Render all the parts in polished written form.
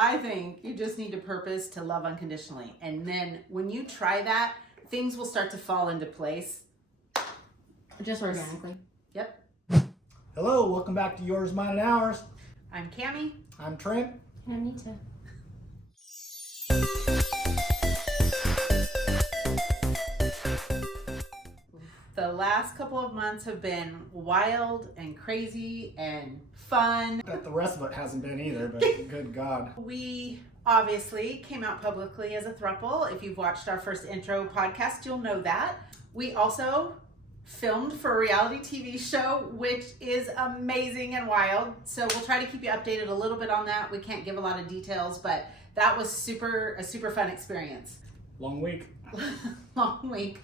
I think you just need to purpose to love unconditionally. And then when you try that, things will start to fall into place. Just organically. Yep. Hello, welcome back to Yours, Mine, and Ours. I'm Cammie. I'm Trent. And Anita. The last couple of months have been wild and crazy and fun. Bet the rest of it hasn't been either, but good God. We obviously came out publicly as a throuple. If you've watched our first intro podcast, you'll know that. We also filmed for a reality TV show, which is amazing and wild. So we'll try to keep you updated a little bit on that. We can't give a lot of details, but that was a super fun experience. Long week. Long week.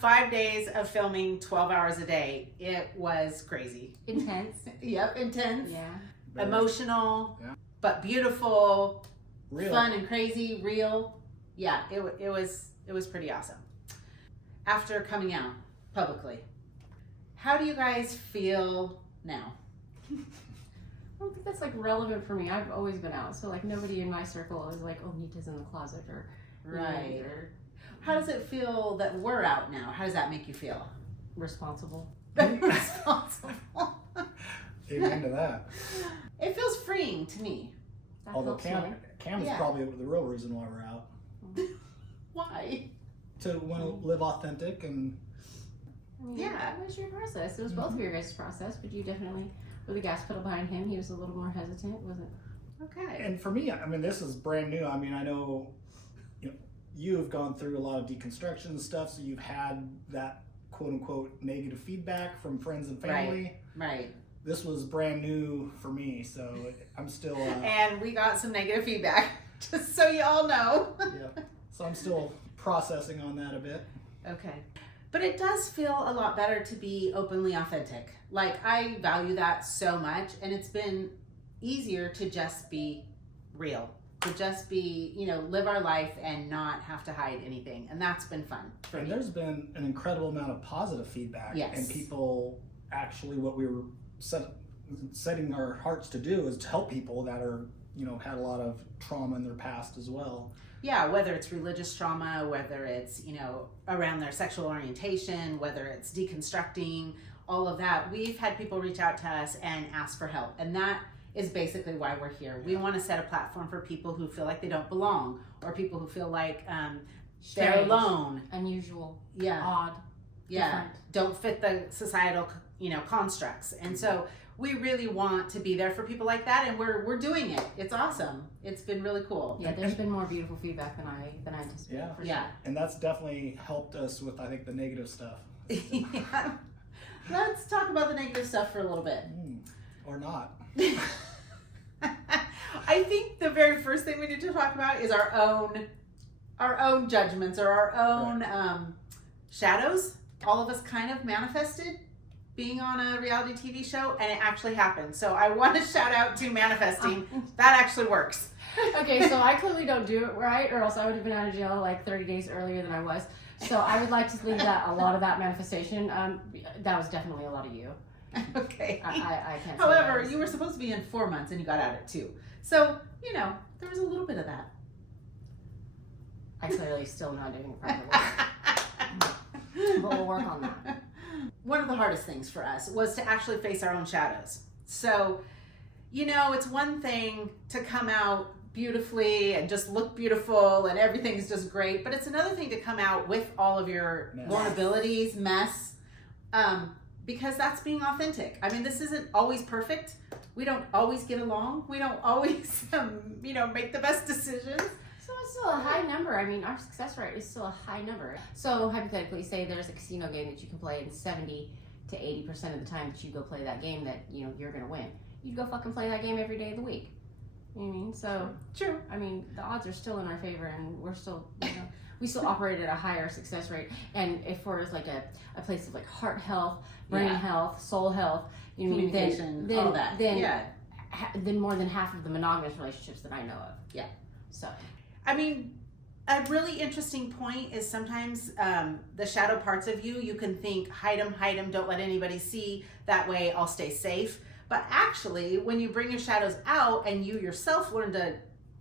5 days of filming 12 hours a day. It was crazy. Intense. Yep, intense. Yeah. Very. Emotional, Yeah. but beautiful, Real. fun and crazy, real. Yeah, it was pretty awesome. After coming out publicly, how do you guys feel now? I don't think that's like relevant for me. I've always been out, so like nobody in my circle is like, oh, Nita's in the closet or Right. or How does it feel that we're out now? How does that make you feel? responsible. Responsible. Amen to that. It feels freeing to me. That Although helps me. Cam is Yeah. probably the real reason why we're out. Why? To want to live authentic and I mean, Yeah. It was your process. It was both of your guys' process, but you definitely were the gas pedal behind him. He was a little more hesitant, wasn't? Okay. and for me, I mean, this is brand new. I mean, I know you've gone through a lot of deconstruction and stuff, so you've had that quote unquote negative feedback from friends and family. Right. This was brand new for me, so I'm still And we got some negative feedback, just so you all know. yeah. So I'm still processing on that a bit. Okay. But it does feel a lot better to be openly authentic. Like, I value that so much, and it's been easier to just be real, to just be, live our life and not have to hide anything. And that's been fun for And me. there's been an incredible amount of positive feedback. Yes. And people actually, what we were setting our hearts to do is to help people that are, had a lot of trauma in their past as well. Yeah, whether it's religious trauma, whether it's, around their sexual orientation, whether it's deconstructing, all of that. We've had people reach out to us and ask for help. And that is basically why we're here. We want to set a platform for people who feel like they don't belong, or people who feel like they're Strange, alone. unusual, Yeah. odd, Yeah. different. Don't fit the societal, constructs. And so we really want to be there for people like that, and we're doing it. It's awesome. It's been really cool. Yeah, there's been more beautiful feedback than I anticipated. Yeah. For Yeah. Sure. And that's definitely helped us with, I think, the negative stuff. Yeah. Let's talk about the negative stuff for a little bit. Or not. I think the very first thing we need to talk about is our own judgments, or our own shadows. All of us kind of manifested being on a reality TV show, and it actually happened. So I want to shout out to manifesting. That actually works. Okay, so I clearly don't do it right, or else I would have been out of jail like 30 days earlier than I was. So I would like to leave a lot of that manifestation. That was definitely a lot of you. Okay. I can't. However, say you were supposed to be in 4 months, and you got out at 2. So, there was a little bit of that. I clearly still not doing it properly, but we'll work on that. One of the hardest things for us was to actually face our own shadows. So, it's one thing to come out beautifully and just look beautiful and everything's just great, but it's another thing to come out with all of your vulnerabilities, mess, because that's being authentic. I mean, this isn't always perfect. We don't always get along. We don't always, make the best decisions. So it's still a high number. I mean, our success rate is still a high number. So hypothetically, say there's a casino game that you can play, and 70 to 80% of the time that you go play that game that you're gonna win. You'd go fucking play that game every day of the week. You know what I mean? So True. I mean, the odds are still in our favor, and we're still, we still operate at a higher success rate. And if we're like a place of like heart health, brain health, soul health, Communication, then all that. then more than half of the monogamous relationships that I know of. Yeah. So. I mean, a really interesting point is sometimes the shadow parts of you can think, hide them, don't let anybody see. That way I'll stay safe. But actually, when you bring your shadows out and you yourself learn to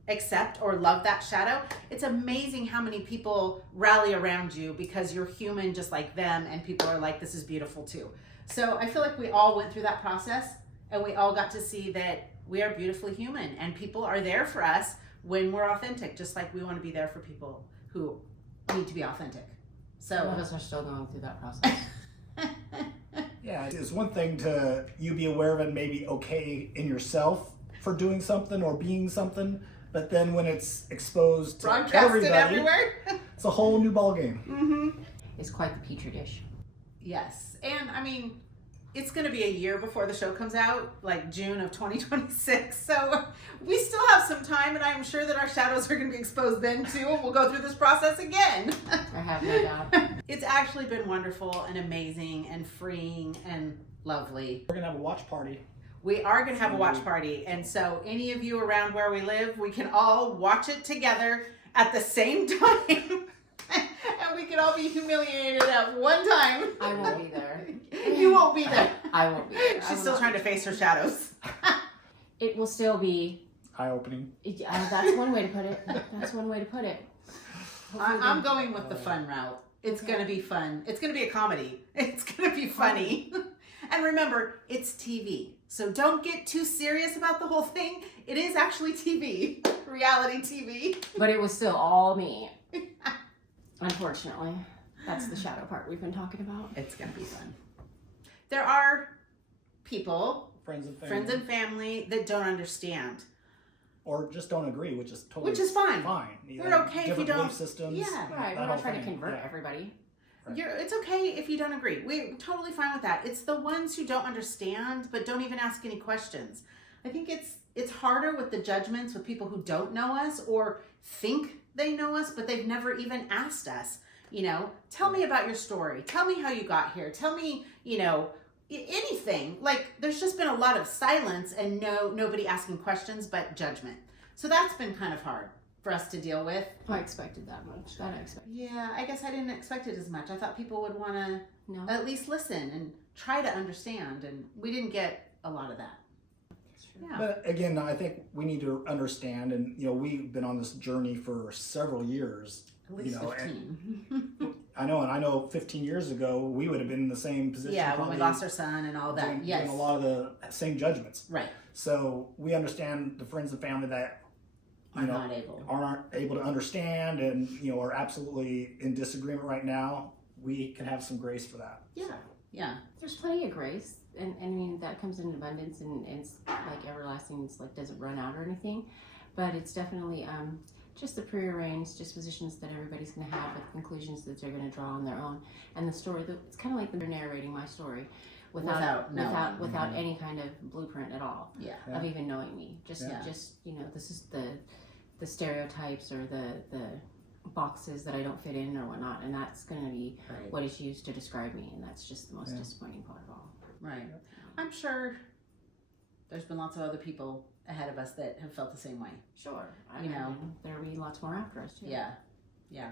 accept or love that shadow, it's amazing how many people rally around you because you're human just like them, and people are like, this is beautiful too. So I feel like we all went through that process, and we all got to see that we are beautifully human, and people are there for us when we're authentic, just like we want to be there for people who need to be authentic. So Some of us are still going through that process. Yeah, it's one thing to you be aware of it, maybe okay in yourself for doing something or being something, but then when it's exposed to broadcasted everybody, everywhere. it's a whole new ballgame. Mm-hmm. It's quite the petri dish. Yes, and I mean, it's going to be a year before the show comes out, like June of 2026. So we still have some time, and I'm sure that our shadows are going to be exposed then too, and we'll go through this process again. I have no doubt. It's actually been wonderful and amazing and freeing and lovely. We're gonna have a watch party. We are going to have a watch party, and so any of you around where we live, we can all watch it together at the same time. And we can all be humiliated at one time. I won't be there. You won't be there. I won't be there. She's still trying to face her shadows. It will still be. Eye-opening. That's one way to put it. That's one way to put it. I'm going with the fun route. It's going to be fun. It's going to be a comedy. It's going to be funny. And remember, it's TV. So don't get too serious about the whole thing. It is actually TV. Reality TV. But it was still all me. Unfortunately. That's the shadow part we've been talking about. It's going to be fun. There are people, Friends and family that don't understand. or just don't agree, which is totally fine. You We're know, okay if different you don't. belief systems. Yeah. Right, that we're whole not trying to thing, convert yeah. everybody. Right. It's okay if you don't agree. We're totally fine with that. It's the ones who don't understand but don't even ask any questions. I think it's harder with the judgments with people who don't know us or think they know us, but they've never even asked us. You know, tell me about your story. Tell me how you got here. Tell me, you know, anything. Like, there's just been a lot of silence and nobody asking questions but judgment. So that's been kind of hard for us to deal with. I expected that much. That I expected. Yeah, I guess I didn't expect it as much. I thought people would want to No. at least listen and try to understand, and we didn't get a lot of that. That's true. Yeah. But again, I think we need to understand, and you know, we've been on this journey for several years. At least you know, 15. I know 15 years ago, we would have been in the same position. Yeah, when we probably lost our son and all that. doing, Yes. doing a lot of the same judgments. Right. So we understand the friends and family that Are not able. aren't able to understand and you know are absolutely in disagreement right now. We can have some grace for that. Yeah. Yeah. There's plenty of grace, and I mean that comes in abundance, and it's like everlasting. It's like doesn't run out or anything, but it's definitely just the prearranged dispositions that everybody's going to have with conclusions that they're going to draw on their own, and the story. It's kind of like they're narrating my story without any kind of blueprint at all Yeah. of even knowing me. Just you know, this is the stereotypes or the boxes that I don't fit in or whatnot, and that's going to be Right. what is used to describe me, and that's just the most disappointing part of all. Right. I'm sure there's been lots of other people ahead of us that have felt the same way. Sure, You know. there'll be lots more after us too. Yeah. Yeah.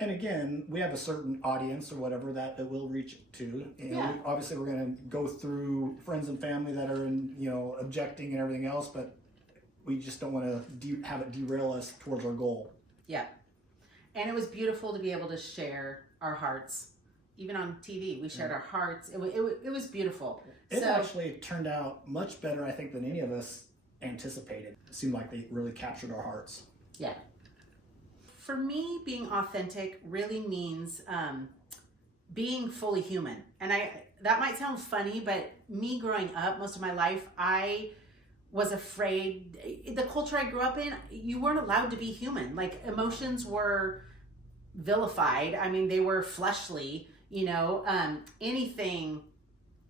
And again, we have a certain audience or whatever that it will reach to. And Yeah. obviously, we're going to go through friends and family that are in, you know, objecting and everything else, but we just don't want to have it derail us towards our goal. Yeah. And it was beautiful to be able to share our hearts. Even on TV, we shared our hearts. It was beautiful. It actually turned out much better, I think, than any of us anticipated. It seemed like they really captured our hearts. Yeah. For me, being authentic really means being fully human. And that might sound funny, but me growing up most of my life, I was afraid. The culture I grew up in, you weren't allowed to be human. Like, emotions were vilified. I mean, they were fleshly, you know, anything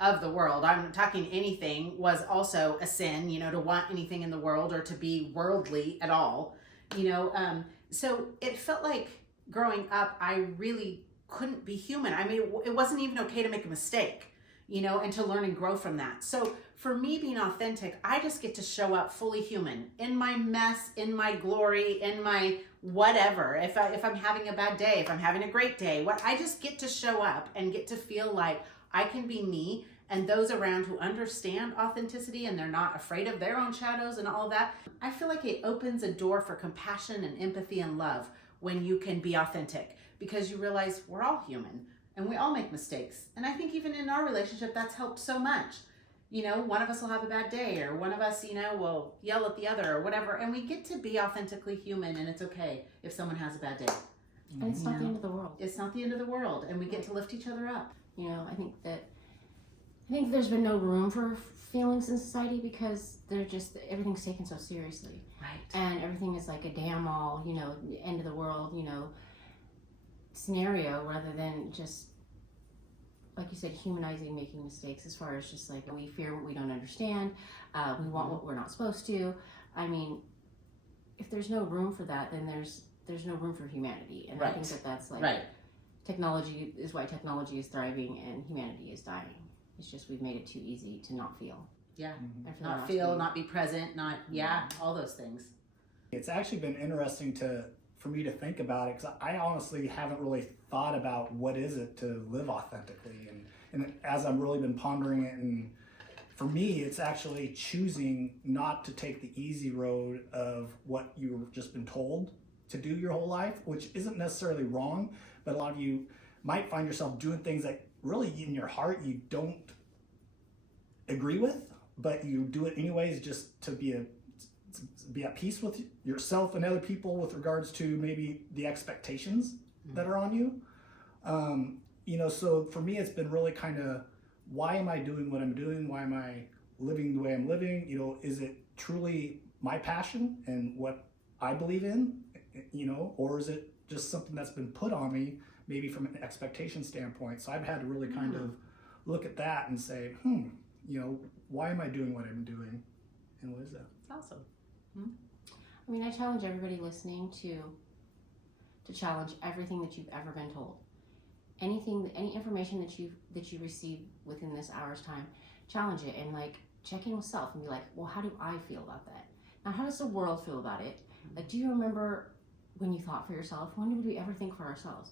of the world, I'm talking anything, was also a sin, you know, to want anything in the world or to be worldly at all, you know. So it felt like growing up, I really couldn't be human. I mean, it wasn't even okay to make a mistake, you know, and to learn and grow from that. So for me, being authentic, I just get to show up fully human in my mess, in my glory, in my whatever. If I'm having a bad day, if I'm having a great day, I just get to show up and get to feel like I can be me and those around who understand authenticity and they're not afraid of their own shadows and all of that, I feel like it opens a door for compassion and empathy and love when you can be authentic, because you realize we're all human and we all make mistakes. And I think even in our relationship, that's helped so much. You know, one of us will have a bad day, or one of us, you know, will yell at the other or whatever, and we get to be authentically human, and it's okay if someone has a bad day. And it's not the end of the world. It's not the end of the world, and we get to lift each other up. You know, I think there's been no room for feelings in society because everything's taken so seriously. Right. And everything is like a damn all, you know, end of the world, you know, scenario, rather than just, like you said, humanizing making mistakes, as far as just like we fear what we don't understand, we want what we're not supposed to. I mean, if there's no room for that, then there's no room for humanity. And I think that's like technology is why technology is thriving and humanity is dying. It's just we've made it too easy to not feel. Yeah. And Not feel, not be present, all those things. It's actually been interesting for me to think about it, because I honestly haven't really thought about what is it to live authentically, and as I've really been pondering it, and for me it's actually choosing not to take the easy road of what you've just been told to do your whole life, which isn't necessarily wrong, but a lot of you might find yourself doing things that really in your heart you don't agree with, but you do it anyways just to be at peace with yourself and other people with regards to maybe the expectations that are on you. You know, so for me, it's been really kind of, why am I doing what I'm doing? Why am I living the way I'm living? You know, is it truly my passion and what I believe in, you know, or is it just something that's been put on me, maybe from an expectation standpoint? So I've had to really kind of look at that and say, you know, why am I doing what I'm doing? And what is that? Awesome. I mean, I challenge everybody listening to challenge everything that you've ever been told. Any information that you receive within this hour's time, challenge it and like check in with self and be like, well, how do I feel about that? Now, how does the world feel about it? Like, do you remember when you thought for yourself? When did we ever think for ourselves?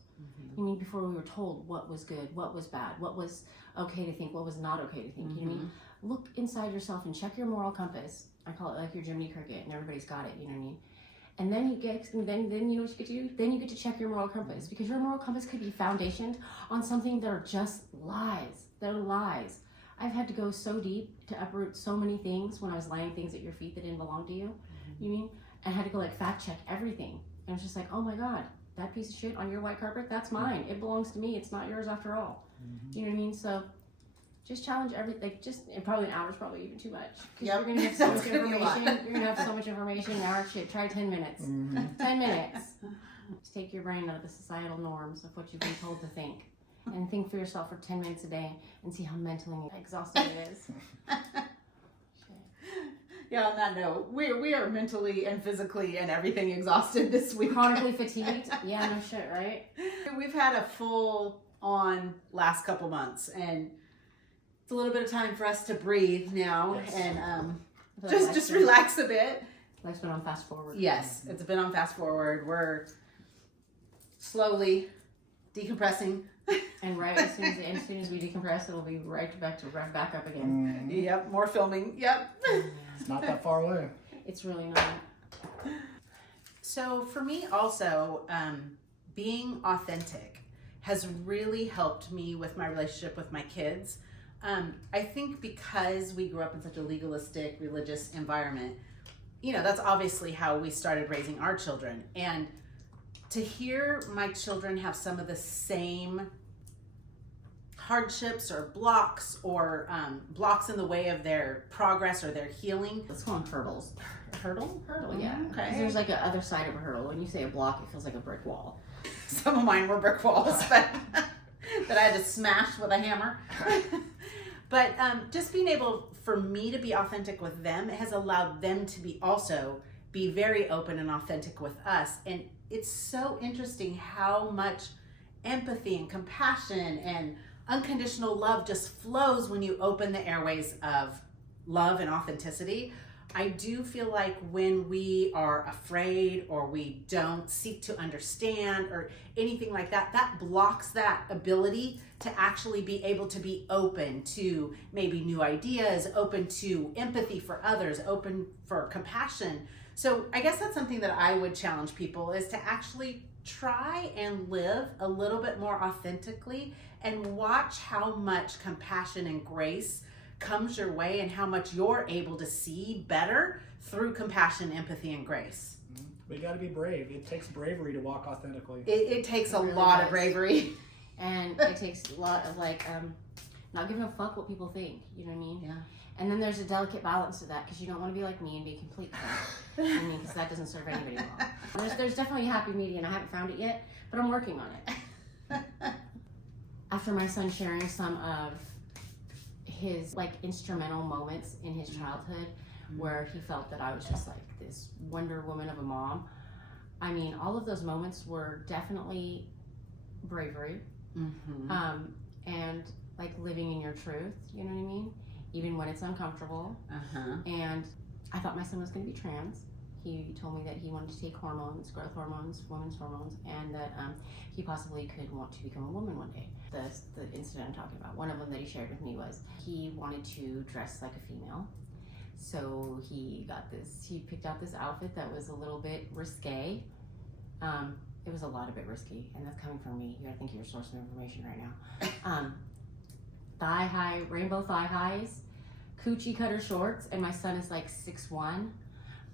I mean, before we were told what was good, what was bad, what was okay to think, what was not okay to think. You know what I mean? Look inside yourself and check your moral compass. I call it like your Jiminy Cricket, and everybody's got it. You know what I mean? And then then you know what you get to do? Then you get to check your moral compass, because your moral compass could be foundationed on something that are just lies. They're lies. I've had to go so deep to uproot so many things when I was laying things at your feet that didn't belong to you. You mean? And I had to go like fact check everything. And it's just like, oh my God, that piece of shit on your white carpet, that's mine. It belongs to me. It's not yours after all. You know what I mean? So just challenge and probably an hour is probably even too much. Because you're going to have so much information. You're going to have so much information. An hour, shit, try 10 minutes. 10 minutes. Just take your brain out of the societal norms of what you've been told to think. And think for yourself for 10 minutes a day and see how mentally exhausting it is. Yeah, on that note, we are mentally and physically and everything exhausted this week. Chronically fatigued? Yeah, no shit, right? We've had a full-on last couple months, and it's a little bit of time for us to breathe now and just relax a bit. Life's been on fast forward. Yes, it's been on fast forward. We're slowly decompressing. And as soon as we decompress, it'll be right back up again. Yep, more filming. Yep. It's not that far away. It's really not. So for me also, being authentic has really helped me with my relationship with my kids. I think because we grew up in such a legalistic, religious environment, you know, that's obviously how we started raising our children. And to hear my children have some of the same hardships or blocks blocks in the way of their progress or their healing. Let's call them hurdles. Hurdle, yeah. Okay. There's like a other side of a hurdle. When you say a block, it feels like a brick wall. Some of mine were brick walls, but that I had to smash with a hammer. But just being able for me to be authentic with them, it has allowed them to also be very open and authentic with us. And it's so interesting how much empathy and compassion and unconditional love just flows when you open the airways of love and authenticity. I do feel like when we are afraid or we don't seek to understand or anything like that, that blocks that ability to actually be able to be open to maybe new ideas, open to empathy for others, open for compassion. So I guess that's something that I would challenge people, is to actually try and live a little bit more authentically and watch how much compassion and grace comes your way and how much you're able to see better through compassion, empathy, and grace. But you got to be brave. It takes bravery to walk authentically. It takes a really lot does. of bravery. And it takes a lot of not giving a fuck what people think. You know what I mean? Yeah. And then there's a delicate balance to that, because you don't want to be like me and be a complete cunt. I mean, because that doesn't serve anybody well. There's definitely a happy medium. I haven't found it yet, but I'm working on it. After my son sharing some of his instrumental moments in his childhood, where he felt that I was just like this Wonder Woman of a mom, I mean, all of those moments were definitely bravery, and living in your truth. You know what I mean? Even when it's uncomfortable. And I thought my son was going to be trans. He told me that he wanted to take hormones, growth hormones, women's hormones, and that he possibly could want to become a woman one day. The incident I'm talking about, one of them that he shared with me was he wanted to dress like a female. So he picked out this outfit that was a little bit risque. It was a lot of bit risky, and that's coming from me. You gotta think of your source of information right now. Thigh high, rainbow thigh highs, coochie cutter shorts, and my son is like 6'1",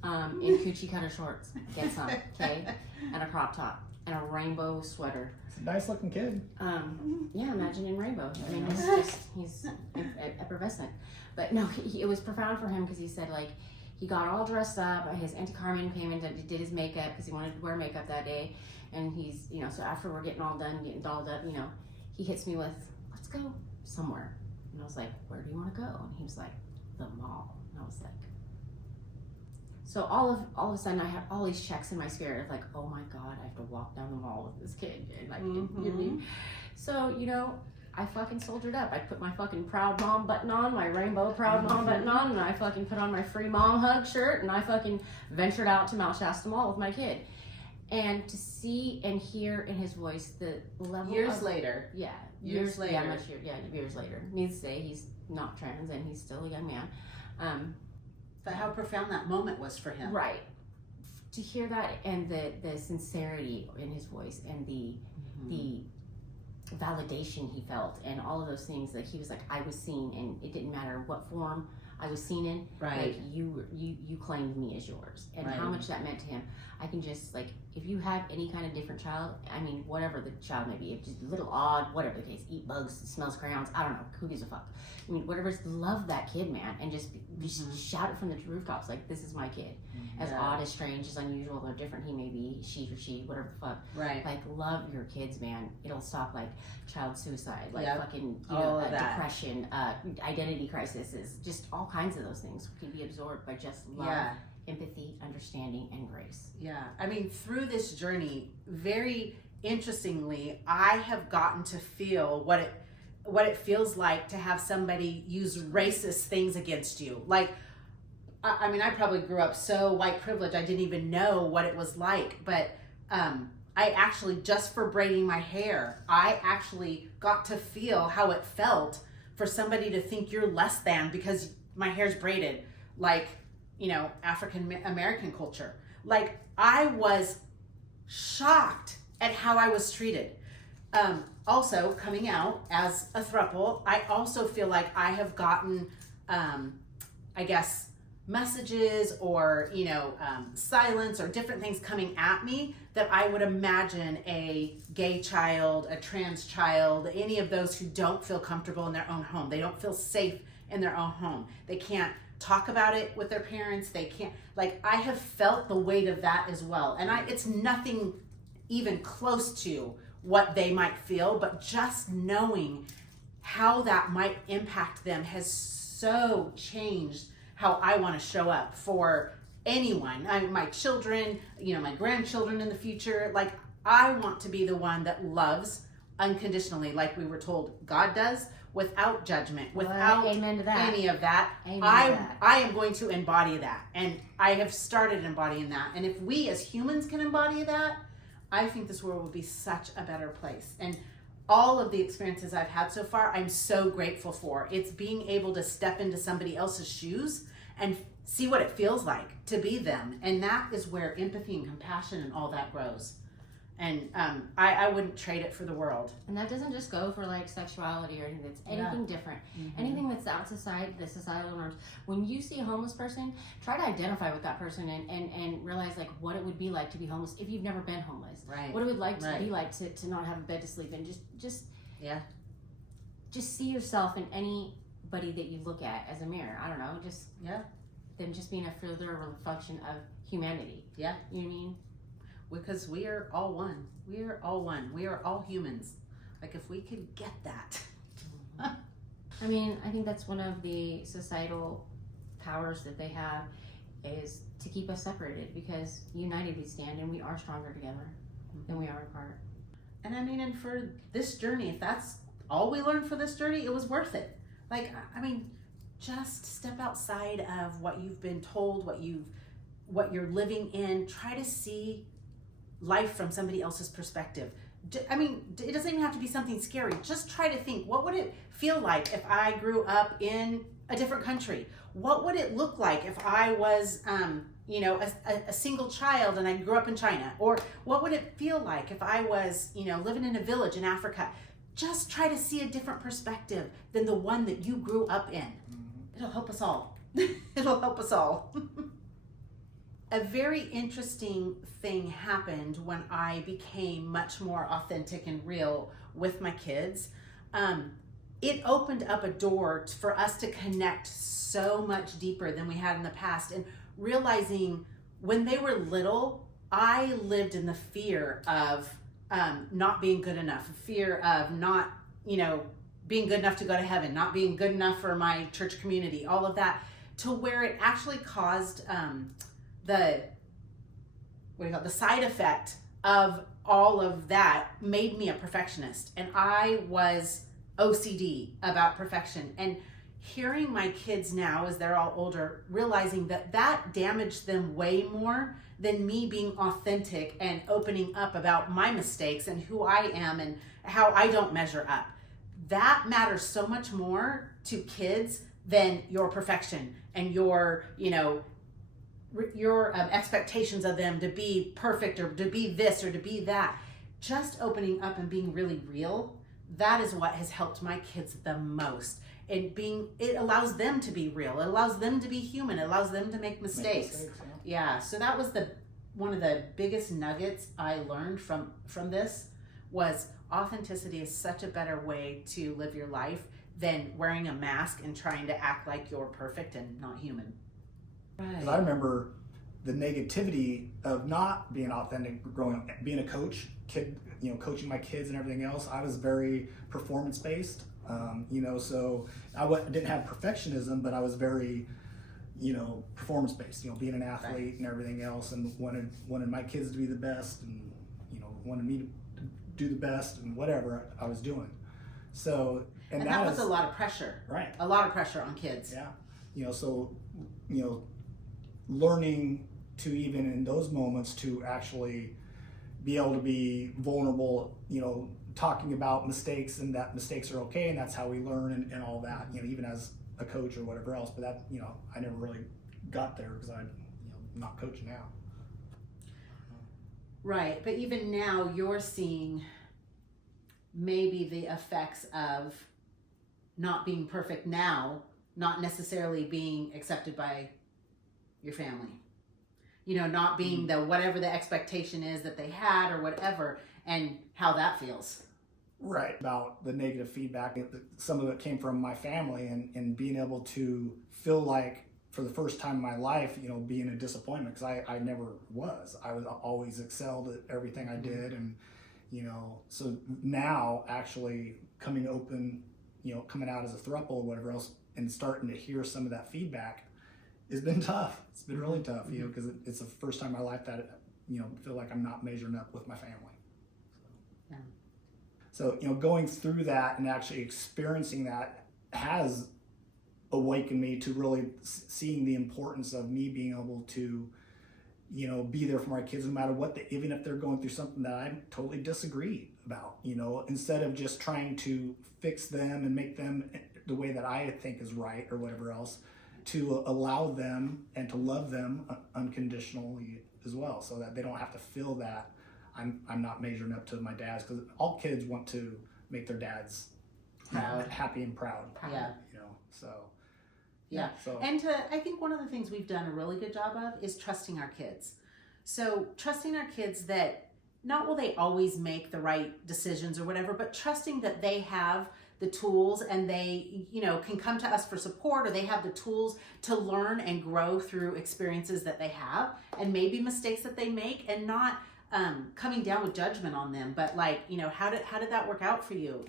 in coochie cutter shorts. Get some, okay? And a crop top and a rainbow sweater. It's a nice looking kid. Yeah, imagine in rainbow. I mean, he's effervescent. But no, it was profound for him, because he said he got all dressed up. His Auntie Carmen came in and did his makeup because he wanted to wear makeup that day. And he's, so after we're getting dolled up, he hits me with, let's go somewhere. And I was like, where do you want to go? And he was like, the mall. And I was like, so all of a sudden I had all these checks in my spirit of oh my God, I have to walk down the mall with this kid. And you know what I mean? So, I fucking soldiered up. I put my fucking proud mom button on, my rainbow proud mom button on, and I fucking put on my free mom hug shirt, and I fucking ventured out to Mount Shasta Mall with my kid. And to see and hear in his voice the level Years later. Yeah. Years later. Years later. Needs to say, he's not trans and he's still a young man. But how profound that moment was for him. Right. To hear that, and the sincerity in his voice, and the validation he felt, and all of those things, that he was like, I was seen, and it didn't matter what form I was seen in. Right. You claimed me as yours, and Right. how much that meant to him. I can just if you have any kind of different child, I mean, whatever the child may be, if it's a little odd, whatever the case, eat bugs, smells crayons, I don't know, who gives a fuck? I mean, whatever, love that kid, man, and just shout it from the rooftops, this is my kid. As odd, as strange, as unusual, or different he may be, she or she, whatever the fuck. Right. Love your kids, man. It'll stop child suicide, fucking, all of that. depression, identity crisis, just all kinds of those things can be absorbed by just love. Yeah. Empathy, understanding, and grace. Yeah, I mean, through this journey, very interestingly, I have gotten to feel what it feels like to have somebody use racist things against you. I mean, I probably grew up so white privileged, I didn't even know what it was like. But I actually, just for braiding my hair, I actually got to feel how it felt for somebody to think you're less than because my hair's braided. African American culture. I was shocked at how I was treated. Also, coming out as a throuple, I also feel like I have gotten, messages or, silence or different things coming at me that I would imagine a gay child, a trans child, any of those who don't feel comfortable in their own home. They don't feel safe in their own home. They can't talk about it with their parents. They can't, I have felt the weight of that as well. And it's nothing even close to what they might feel, but just knowing how that might impact them has so changed how I want to show up for anyone. My children, my grandchildren in the future. I want to be the one that loves, unconditionally, like we were told God does, without judgment, without amen to that. any of that. Amen to I that. I am going to embody that, and I have started embodying that. And if we as humans can embody that, I think this world will be such a better place. And all of the experiences I've had so far, I'm so grateful for. It's being able to step into somebody else's shoes and see what it feels like to be them. And that is where empathy and compassion and all that grows. And I wouldn't trade it for the world. And that doesn't just go for like sexuality or anything. It's anything different. Anything that's outside the societal norms. When you see a homeless person, try to identify with that person and realize like what it would be like to be homeless if you've never been homeless. Right. What it would like to be like to not have a bed to sleep in. Just see yourself in anybody that you look at as a mirror. I don't know, them just being a further reflection of humanity. Yeah. You know what I mean? Because we are all one. We are all one. We are all humans. Like if we could get that. I mean, I think that's one of the societal powers that they have is to keep us separated, because united we stand and we are stronger together than we are apart. And I mean, and for this journey, if that's all we learned for this journey, it was worth it. Like, I mean, just step outside of what you've been told, what you're living in. Try to see life from somebody else's perspective. I mean, it doesn't even have to be something scary. Just try to think, what would it feel like if I grew up in a different country? What would it look like if I was, a single child and I grew up in China? Or what would it feel like if I was, living in a village in Africa? Just try to see a different perspective than the one that you grew up in. It'll help us all. It'll help us all. A very interesting thing happened when I became much more authentic and real with my kids. It opened up a door for us to connect so much deeper than we had in the past. And realizing when they were little, I lived in the fear of not being good enough, fear of not, being good enough to go to heaven, not being good enough for my church community, all of that, to where it actually caused the side effect of all of that made me a perfectionist. And I was OCD about perfection. And hearing my kids now, as they're all older, realizing that damaged them way more than me being authentic and opening up about my mistakes and who I am and how I don't measure up. That matters so much more to kids than your perfection and your expectations of them to be perfect or to be this or to be that. Just opening up and being really real, that is what has helped my kids the most. And it allows them to be real. It allows them to be human. It allows them to make mistakes. Yeah. So that was one of the biggest nuggets I learned from this was authenticity is such a better way to live your life than wearing a mask and trying to act like you're perfect and not human. Because I remember the negativity of not being authentic growing up, being a coaching my kids and everything else. I was very performance based, so I didn't have perfectionism, but I was very, performance based, being an athlete and everything else, and wanted my kids to be the best, and, wanted me to do the best and whatever I was doing. So, and that was a lot of pressure. Right. A lot of pressure on kids. Yeah. Learning to, even in those moments, to actually be able to be vulnerable, talking about mistakes and that mistakes are okay and that's how we learn and all that, even as a coach or whatever else. But that, I never really got there because I'm not coaching now. Right. But even now you're seeing maybe the effects of not being perfect now, not necessarily being accepted by your family, not being the whatever the expectation is that they had or whatever, and how that feels. Right. About the negative feedback, some of it came from my family, and being able to feel like for the first time in my life, being a disappointment, because I never was. I was always excelled at everything I did, and so now actually coming open, coming out as a throuple or whatever else, and starting to hear some of that feedback. It's been tough. It's been really tough, because it's the first time in my life that, feel like I'm not measuring up with my family. So. So, going through that and actually experiencing that has awakened me to really seeing the importance of me being able to, be there for my kids no matter what, even if they're going through something that I totally disagree about, instead of just trying to fix them and make them the way that I think is right or whatever else, to allow them and to love them unconditionally as well, so that they don't have to feel that I'm not measuring up to my dad's, because all kids want to make their dads Proud. happy and proud. Yeah. So Yeah. So And I think one of the things we've done a really good job of is trusting our kids. So trusting our kids that not will they always make the right decisions or whatever, but trusting that they have the tools and they, can come to us for support, or they have the tools to learn and grow through experiences that they have and maybe mistakes that they make, and not coming down with judgment on them, but like, how did that work out for you?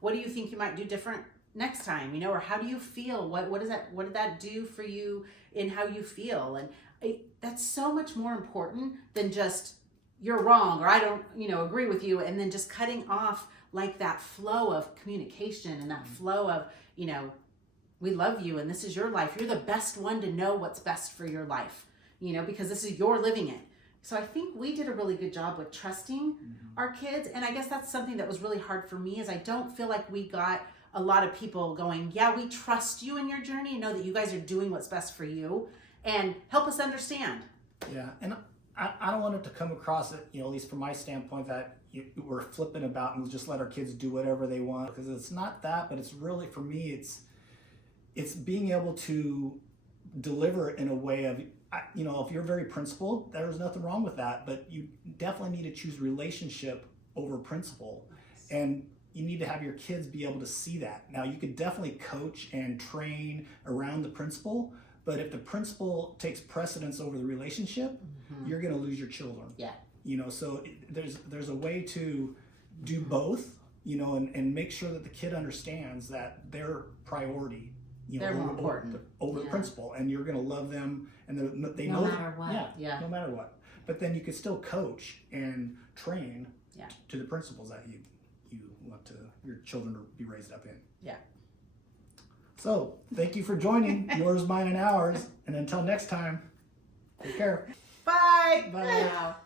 What do you think you might do different next time? Or how do you feel? What did that do for you in how you feel? And that's so much more important than just you're wrong or I don't, agree with you, and then just cutting off like that flow of communication and that flow of, we love you and this is your life. You're the best one to know what's best for your life, because this is your living it. So I think we did a really good job with trusting our kids. And I guess that's something that was really hard for me, is I don't feel like we got a lot of people going, yeah, we trust you in your journey, know that you guys are doing what's best for you and help us understand. Yeah. And I don't want it to come across, at least from my standpoint, that we're flippant about and just let our kids do whatever they want, because it's not that, but it's really, for me, it's being able to deliver it in a way of, if you're very principled, there's nothing wrong with that, but you definitely need to choose relationship over principle. And you need to have your kids be able to see that. Now, you could definitely coach and train around the principle, but if the principle takes precedence over the relationship, you're going to lose your children. Yeah. So there's a way to do both, and make sure that the kid understands that their priority, they're more important over the principle, and you're going to love them, and they no know matter what. Yeah, no matter what. But then you can still coach and train to the principles that you want your children to be raised up in. Yeah. So thank you for joining Yours, Mine, and Ours, and until next time, take care. Bye. Bye. Wow.